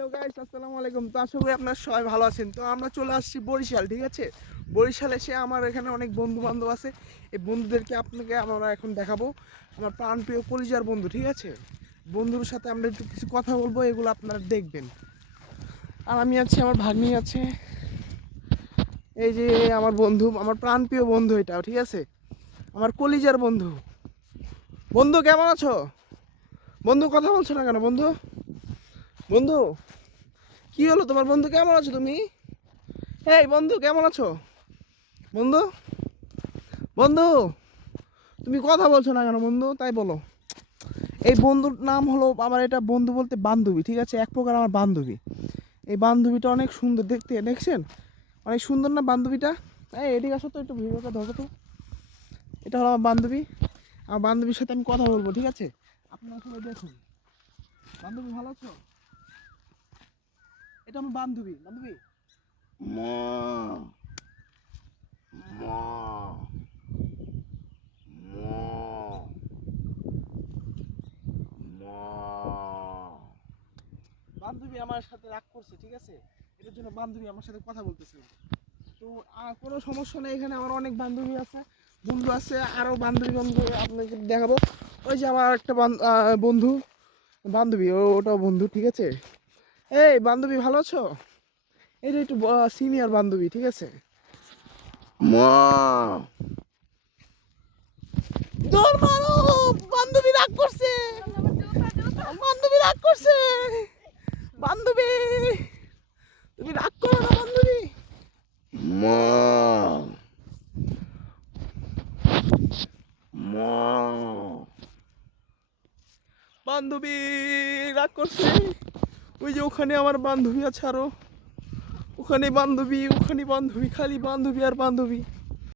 Hello guys, আসসালামু আলাইকুম। তো আশা করি আপনারা সবাই ভালো আছেন। তো আমরা চলে আসছি বরিশাল, ঠিক আছে। বরিশাল এসে আমার এখানে অনেক বন্ধু বান্ধব আছে। এই বন্ধুদেরকে আপনাকে আমরা এখন দেখাবো। আমার প্রাণপ্রিয় কলিজার বন্ধু, ঠিক আছে। বন্ধুর সাথে আমরা একটু কিছু কথা বলবো, এগুলো আপনারা দেখবেন। আর আমি আছি, আমার ভাগ্নি আছে, এই যে আমার বন্ধু, আমার প্রাণপ্রিয় বন্ধু এটাও, ঠিক আছে। আমার কলিজার বন্ধু। বন্ধু কেমন আছো? বন্ধু কথা বলছো না কেন বন্ধু? বন্ধু কি হলো তোমার? বন্ধু কেমন আছো তুমি? এই বন্ধু কেমন আছো? বন্ধু, বন্ধু তুমি কথা বলছো না কেন বন্ধু? তাই বলো। এই বন্ধুর নাম হলো আমার, এটা বন্ধু বলতে বান্ধবী, ঠিক আছে, এক প্রকার আমার বান্ধবী। এই বান্ধবীটা অনেক সুন্দর দেখতে, দেখছেন? অনেক সুন্দর না বান্ধবীটা? এই এদিকে আসো তো, একটু ভিডিওটা ধরো তো। এটা হলো আমার বান্ধবী। আমার বান্ধবীর সাথে আমি কথা বলবো, ঠিক আছে। আপনারা সবাই দেখুন। বান্ধবী ভালো আছো? এটা আমার বান্ধবী। বান্ধবী মা মা বান্ধবী আমার সাথে রাগ করছে, ঠিক আছে। এটার জন্য বান্ধবী আমার সাথে কথা বলতেছে না। তো কোনো সমস্যা নেই, এখানে আমার অনেক বান্ধবী আছে, বন্ধু আছে, আরও বান্ধবী বন্ধু আপনাকে দেখাবো। ওই যে আমার একটা বন্ধু, বান্ধবী, ওটাও বন্ধু, ঠিক আছে। এই বান্ধবী ভালো আছো? এই যে একটু সিনিয়র বান্ধবী, ঠিক আছে। মা দৌড় মারো, বান্ধবী রাগ করছে, বান্ধবী রাগ করছে। বান্ধবী তুমি রাগ করো না বান্ধবী। মা মা বান্ধবী রাগ করছে। ওই যে ওখানে আমার বান্ধবী আছে আরো, ওখানে বান্ধবী, ওখানে বান্ধবী, খালি বান্ধবী আর বান্ধবী।